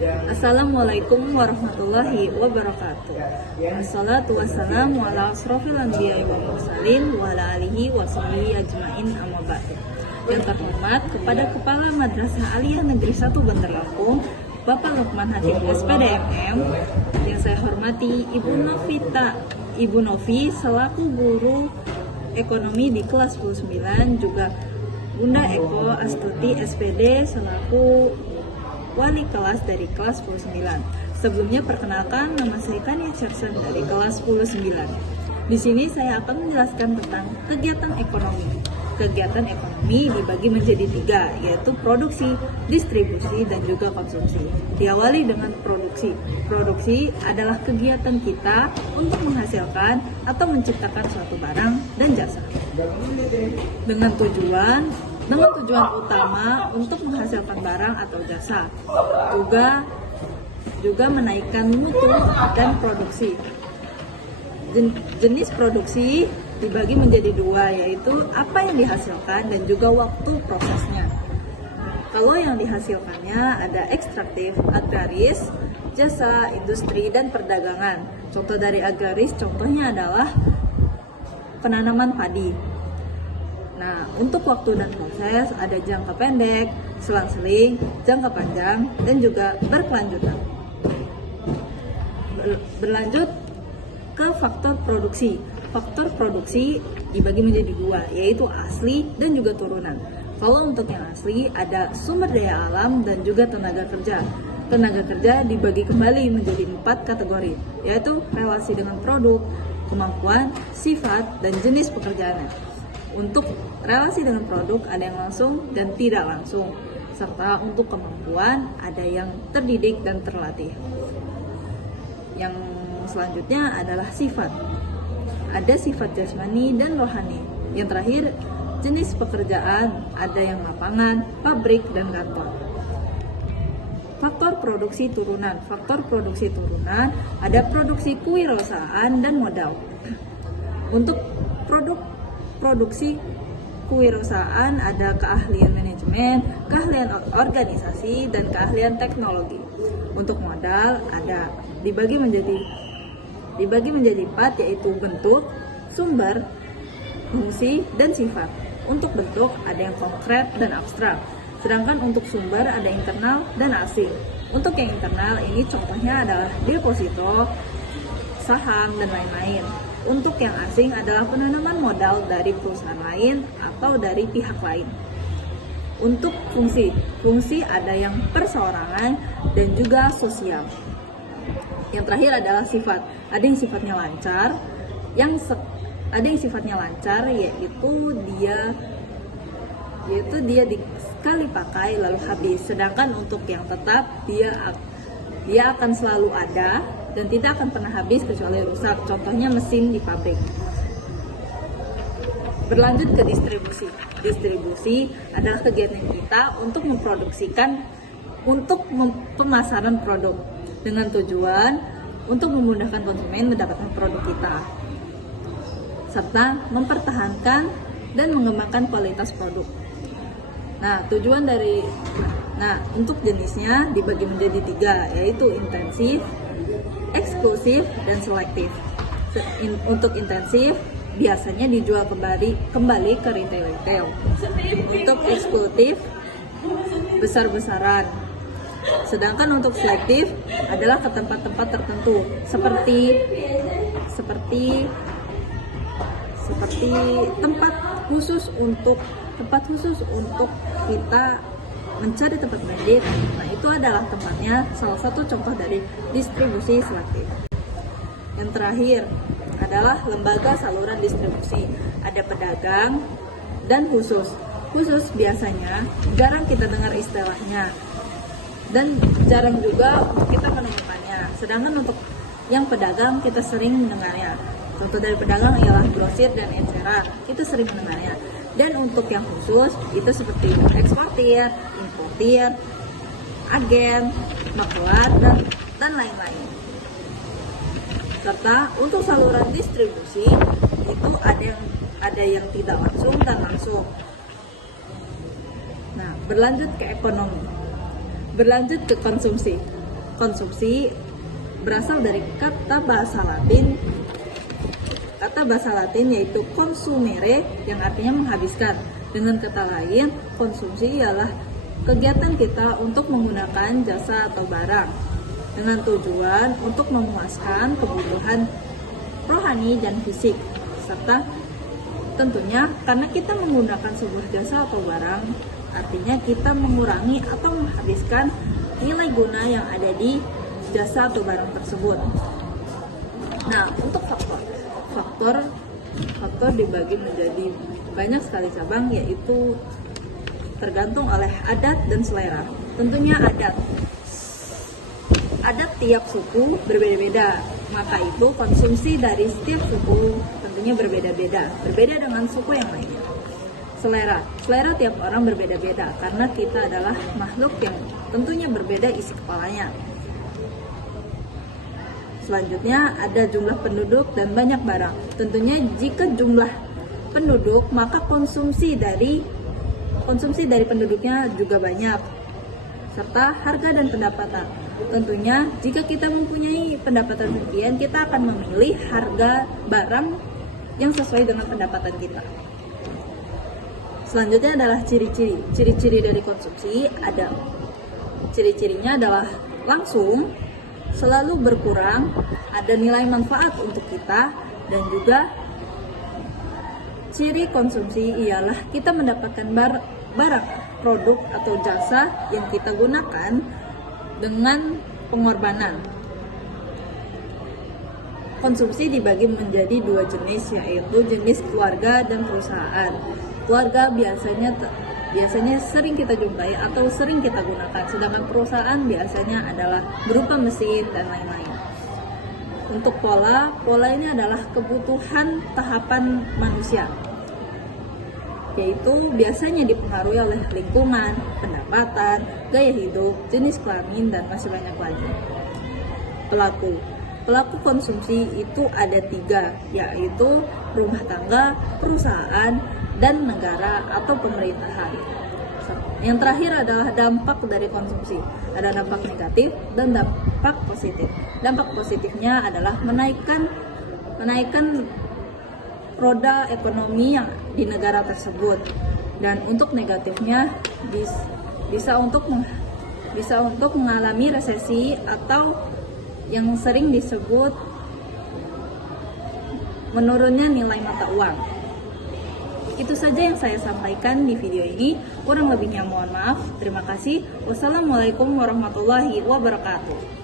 Assalamualaikum warahmatullahi wabarakatuh. Assalatu wassalamu ala asrofil anbiya'i wa mursalin wa ala alihi wa sahbihi ajmain amma ba'du. Yang terhormat kepada Kepala Madrasah Aliyah Negeri 1 Bandar Lampung, Bapak Lukman Hakim SPDMM. Yang saya hormati Ibu Novi selaku guru ekonomi di kelas 29, juga Bunda Eko Astuti SPD selaku wali kelas dari kelas 19. Sebelumnya perkenalkan, nama saya Kania Cherson dari kelas 19. Di sini saya akan menjelaskan tentang kegiatan ekonomi. Kegiatan ekonomi dibagi menjadi 3, yaitu produksi, distribusi, dan juga konsumsi. Diawali dengan produksi. Produksi adalah kegiatan kita untuk menghasilkan atau menciptakan suatu barang dan jasa. Dengan tujuan utama untuk menghasilkan barang atau jasa, juga menaikkan mutu dan produksi. Jenis produksi dibagi menjadi 2, yaitu apa yang dihasilkan dan juga waktu prosesnya. Kalau yang dihasilkannya ada ekstraktif, agraris, jasa, industri, dan perdagangan. Contoh dari agraris, contohnya adalah penanaman padi. Nah, untuk waktu dan proses ada jangka pendek, selang-seling, jangka panjang, dan juga berkelanjutan. Berlanjut ke faktor produksi. Faktor produksi dibagi menjadi 2, yaitu asli dan juga turunan. Kalau untuk yang asli ada sumber daya alam dan juga tenaga kerja. Tenaga kerja dibagi kembali menjadi 4 kategori, yaitu relasi dengan produk, kemampuan, sifat, dan jenis pekerjaannya. Untuk relasi dengan produk ada yang langsung dan tidak langsung, serta untuk kemampuan ada yang terdidik dan terlatih. Yang selanjutnya adalah sifat. Ada sifat jasmani dan rohani. Yang terakhir, jenis pekerjaan ada yang lapangan, pabrik, dan kantor. Faktor produksi turunan. Faktor produksi turunan ada produksi kewirausahaan dan modal. Untuk produksi kewirausahaan ada keahlian manajemen, keahlian organisasi, dan keahlian teknologi. Untuk modal ada dibagi menjadi 4, yaitu bentuk, sumber, fungsi, dan sifat. Untuk bentuk ada yang konkret dan abstrak, sedangkan untuk sumber ada internal dan asing. Untuk yang internal ini contohnya adalah deposito, saham, dan lain-lain. Untuk yang asing adalah penanaman modal dari perusahaan lain atau dari pihak lain. Untuk fungsi ada yang perseorangan dan juga sosial. Yang terakhir adalah sifat. Ada yang sifatnya lancar, yaitu dia sekali pakai lalu habis. Sedangkan untuk yang tetap dia akan selalu ada dan tidak akan pernah habis kecuali rusak. Contohnya mesin di pabrik. Berlanjut ke distribusi. Distribusi adalah kegiatan kita untuk memproduksikan pemasaran produk dengan tujuan untuk memudahkan konsumen mendapatkan produk kita, serta mempertahankan dan mengembangkan kualitas produk. Untuk jenisnya dibagi menjadi 3, yaitu intensif, eksklusif, dan selektif. Untuk intensif biasanya dijual kembali ke retail. Untuk eksklusif besar-besaran. Sedangkan untuk selektif adalah ke tempat-tempat tertentu seperti tempat khusus untuk kita mencari tempat kredit. Nah, itu adalah tempatnya, salah satu contoh dari distribusi selektif. Yang terakhir adalah lembaga saluran distribusi. Ada pedagang dan khusus. Khusus biasanya jarang kita dengar istilahnya dan jarang juga kita menemukannya. Sedangkan untuk yang pedagang kita sering mendengarnya. Contoh dari pedagang ialah grosir dan eceran. Kita sering mendengarnya. Dan untuk yang khusus itu seperti eksportir, importir, agen, maklar, dan lain-lain. Serta untuk saluran distribusi itu ada yang tidak langsung dan langsung. Nah, berlanjut ke ekonomi. Berlanjut ke konsumsi. Konsumsi berasal dari kata bahasa Latin yaitu consumere yang artinya menghabiskan. Dengan kata lain, konsumsi ialah kegiatan kita untuk menggunakan jasa atau barang dengan tujuan untuk memuaskan kebutuhan rohani dan fisik, serta tentunya karena kita menggunakan sebuah jasa atau barang, artinya kita mengurangi atau menghabiskan nilai guna yang ada di jasa atau barang tersebut. Nah, untuk faktor dibagi menjadi banyak sekali cabang, yaitu tergantung oleh adat dan selera. Tentunya adat tiap suku berbeda-beda, maka itu konsumsi dari setiap suku tentunya berbeda dengan suku yang lainnya. Selera tiap orang berbeda-beda karena kita adalah makhluk yang tentunya berbeda isi kepalanya. Selanjutnya ada jumlah penduduk dan banyak barang. Tentunya jika jumlah penduduk, maka konsumsi dari penduduknya juga banyak, serta harga dan pendapatan. Tentunya jika kita mempunyai pendapatan sekian, kita akan memilih harga barang yang sesuai dengan pendapatan kita. Selanjutnya adalah ciri-ciri dari konsumsi. Ada ciri-cirinya adalah langsung, selalu berkurang, ada nilai manfaat untuk kita, dan juga ciri konsumsi ialah kita mendapatkan barang, produk atau jasa yang kita gunakan dengan pengorbanan. Konsumsi dibagi menjadi dua jenis, yaitu jenis keluarga dan perusahaan. Keluarga biasanya sering kita jumpai atau sering kita gunakan, sedangkan perusahaan biasanya adalah berupa mesin dan lain-lain. Untuk pola ini adalah kebutuhan tahapan manusia, yaitu biasanya dipengaruhi oleh lingkungan, pendapatan, gaya hidup, jenis kelamin, dan masih banyak lagi. Pelaku konsumsi itu ada 3, yaitu rumah tangga, perusahaan, dan negara atau pemerintahan. Yang terakhir adalah dampak dari konsumsi. Ada dampak negatif dan dampak positif. Dampak positifnya adalah menaikkan roda ekonomi yang di negara tersebut. Dan untuk negatifnya bisa untuk mengalami resesi atau yang sering disebut menurunnya nilai mata uang. Itu saja yang saya sampaikan di video ini. Kurang lebihnya mohon maaf. Terima kasih. Wassalamualaikum warahmatullahi wabarakatuh.